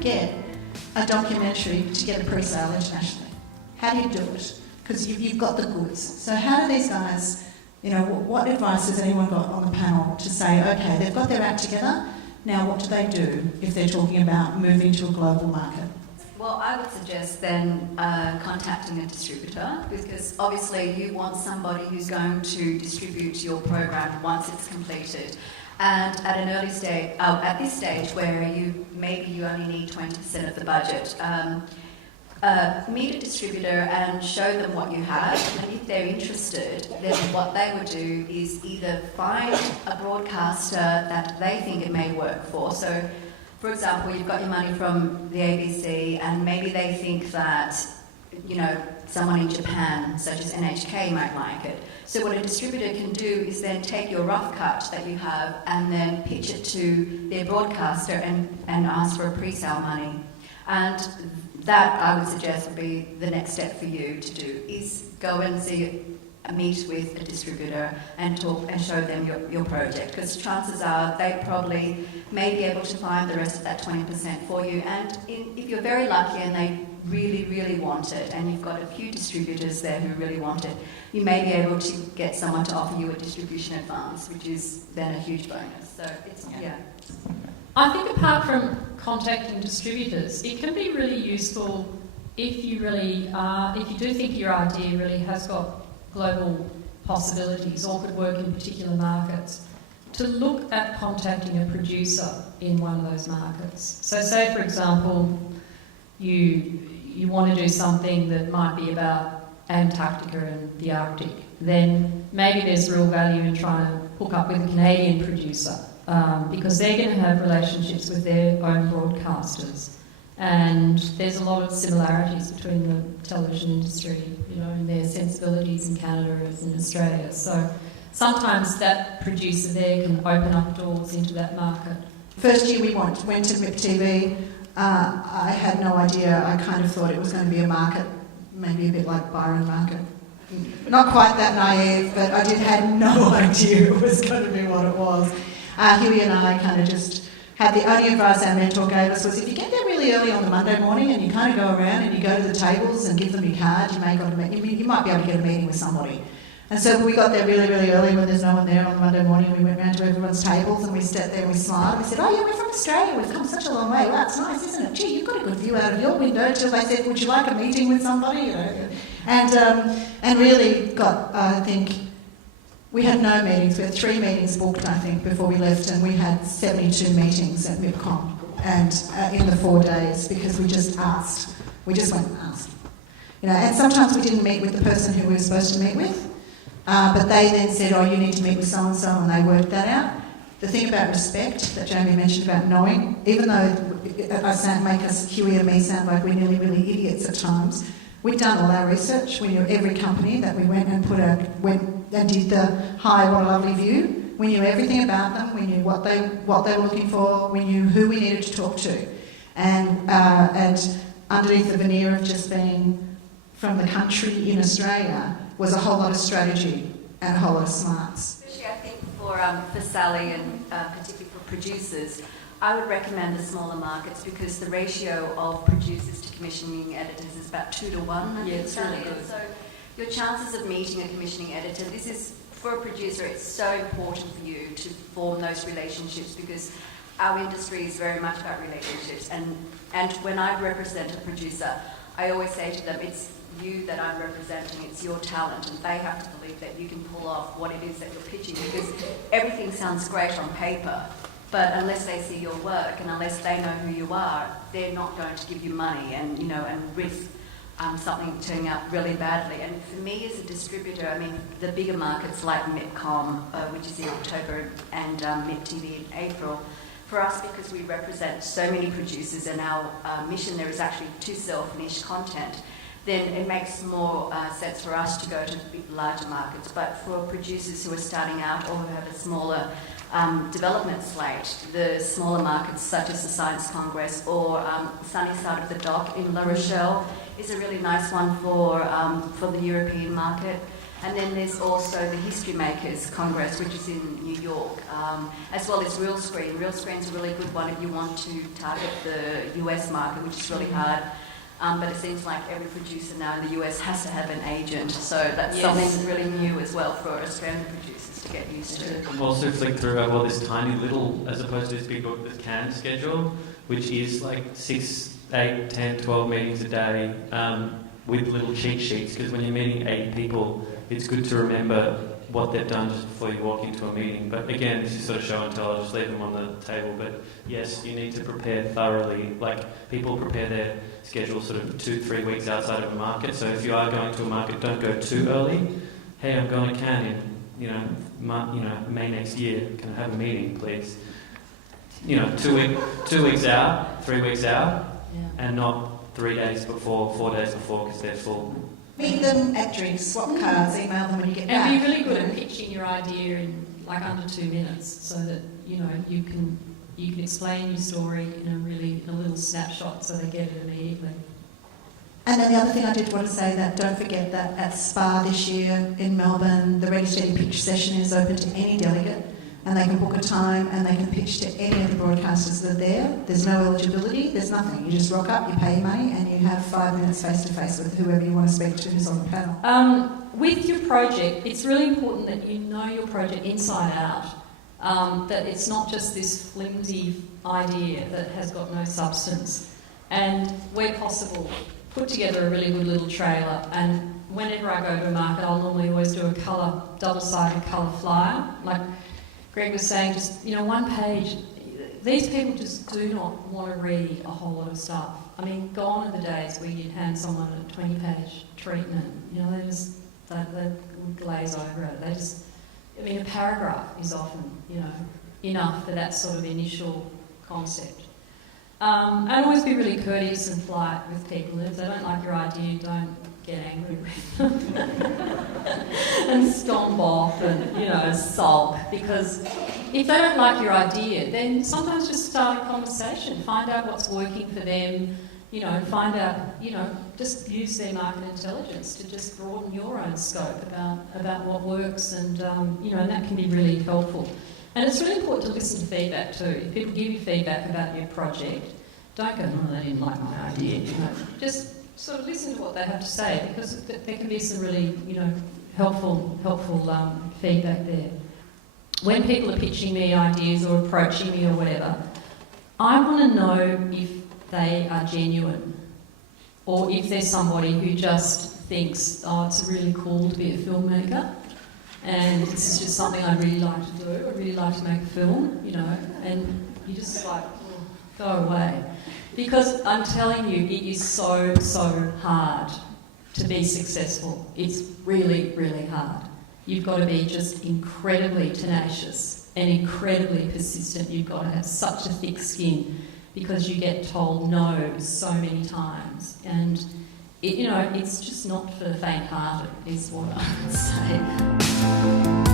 get a documentary to get a pre-sale internationally? How do you do it? Because you've got the goods. So how do these guys, what advice has anyone got on the panel to say, okay, they've got their act together, now what do they do if they're talking about moving to a global market? Well, I would suggest then contacting a distributor, because obviously you want somebody who's going to distribute your program once it's completed. And at an early stage, at this stage where maybe you only need 20% of the budget, meet a distributor and show them what you have, and if they're interested, then what they would do is either find a broadcaster that they think it may work for. So, for example, you've got your money from the ABC, and maybe they think that, someone in Japan, such as NHK, might like it. So what a distributor can do is then take your rough cut that you have and then pitch it to their broadcaster and ask for a pre-sale money. And that, I would suggest, would be the next step for you to do, is go and meet with a distributor and talk and show them your project, because chances are they probably may be able to find the rest of that 20% for you. And if you're very lucky and they really, really want it, and you've got a few distributors there who really want it, you may be able to get someone to offer you a distribution advance, which is then a huge bonus. So it's, yeah. I think apart from contacting distributors, it can be really useful if you do think your idea really has got global possibilities or could work in particular markets, to look at contacting a producer in one of those markets. So say, for example, you want to do something that might be about Antarctica and the Arctic, then maybe there's real value in trying to hook up with a Canadian producer, because they're going to have relationships with their own broadcasters. And there's a lot of similarities between the television industry, and their sensibilities in Canada as in Australia. So sometimes that producer there can open up doors into that market. First year we went to MIP TV, I had no idea. I kind of thought it was going to be a market, maybe a bit like Byron Market. Not quite that naive, but I had no idea it was going to be what it was. Huey and I kind of just had the only advice our mentor gave us was, if you get there really early on the Monday morning and you kind of go around and you go to the tables and give them your card, you might be able to get a meeting with somebody. And so we got there really, really early when there's no one there on the Monday morning. We went round to everyone's tables and we sat there and we smiled. And we said, oh yeah, we're from Australia. We've come such a long way. Wow, it's nice, isn't it? Gee, you've got a good view out of your window. Till they said, would you like a meeting with somebody? And really got, I think, we had no meetings. We had 3 meetings booked, I think, before we left, and we had 72 meetings at MIPCOM and in the 4 days, because we just asked. We just went and asked. And sometimes we didn't meet with the person who we were supposed to meet with, but they then said, oh, you need to meet with so-and-so, and they worked that out. The thing about respect that Jamie mentioned about knowing, even though I make us, Huey and me, sound like we're nearly really idiots at times, we'd done all our research. We knew every company that we went and did the hi, what a lovely view. We knew everything about them. We knew what they were looking for. We knew who we needed to talk to. And underneath the veneer of just being from the country in Australia was a whole lot of strategy and a whole lot of smarts. Especially, I think, for Sally and particularly for producers, I would recommend the smaller markets, because the ratio of producers to commissioning editors is about 2 to 1. Yeah, it's really good. So your chances of meeting a commissioning editor, this is, for a producer, it's so important for you to form those relationships, because our industry is very much about relationships. And when I represent a producer, I always say to them, it's you that I'm representing, it's your talent, and they have to believe that you can pull off what it is that you're pitching, because everything sounds great on paper, but unless they see your work and unless they know who you are, they're not going to give you money and risk something turning out really badly. And for me as a distributor, I mean, the bigger markets like MIPCOM, which is in October, and MIP TV in April, for us, because we represent so many producers and our mission there is actually to sell finished content, then it makes more sense for us to go to larger markets. But for producers who are starting out or who have a smaller development slate, the smaller markets such as the Science Congress or Sunny Side of the Dock in La Rochelle is a really nice one for the European market. And then there's also the History Makers Congress, which is in New York, as well as Real Screen. Real Screen's a really good one if you want to target the US market, which is really hard. But it seems like every producer now in the US has to have an agent, so that's something really new as well for Australian producers to get used to. I've also flicked through this tiny little, as opposed to this big book, the CAN schedule, which is like 6, 8, 10, 12 meetings a day with little cheat sheets, because when you're meeting 8 people, it's good to remember what they've done just before you walk into a meeting. But again, this is sort of show and tell, I'll just leave them on the table. But yes, you need to prepare thoroughly. Like, people prepare their schedule sort of 2-3 weeks outside of a market. So if you are going to a market, don't go too early. Hey, I'm going to Cannes in, May next year. Can I have a meeting, please? 2 weeks out, 3 weeks out, and not 3 days before, 4 days before, because they're full. Meet them at drinks, swap cards, email them when you get back. And be really good at pitching your idea in like under 2 minutes, so that you can explain your story in a little snapshot, so they get it immediately. And then the other thing I did want to say, that don't forget that at SPA this year in Melbourne, the Ready Steady Pitch session is open to any delegate, and they can book a time and they can pitch to any of the broadcasters that are there. There's no eligibility, there's nothing. You just rock up, you pay your money, and you have 5 minutes face to face with whoever you want to speak to who's on the panel. With your project, it's really important that you know your project inside out, that it's not just this flimsy idea that has got no substance. And where possible, put together a really good little trailer, and whenever I go to a market, I'll normally always do a double-sided colour flyer. Like Greg was saying, just, one page. These people just do not want to read a whole lot of stuff. I mean, gone are the days where you'd hand someone a 20-page treatment. They would glaze over it. A paragraph is often, enough for that sort of initial concept. And always be really courteous and polite with people. If they don't like your idea, don't get angry with them and stomp off and, sulk. Because if they don't like your idea, then sometimes just start a conversation. Find out what's working for them, find out, just use their market intelligence to just broaden your own scope about what works, and, and that can be really helpful. And it's really important to listen to feedback too. If people give you feedback about your project, don't go, "Oh, they didn't like my idea." Just sort of listen to what they have to say, because there can be some really, helpful feedback there. When people are pitching me ideas or approaching me or whatever, I want to know if they are genuine, or if there's somebody who just thinks, "Oh, it's really cool to be a filmmaker, and this is just something I'd really like to do. I'd really like to make a film," and you just like, "Oh, go away." Because I'm telling you, it is so, so hard to be successful. It's really, really hard. You've got to be just incredibly tenacious and incredibly persistent. You've got to have such a thick skin, because you get told no so many times. And, it's just not for the faint-hearted, is what I would say.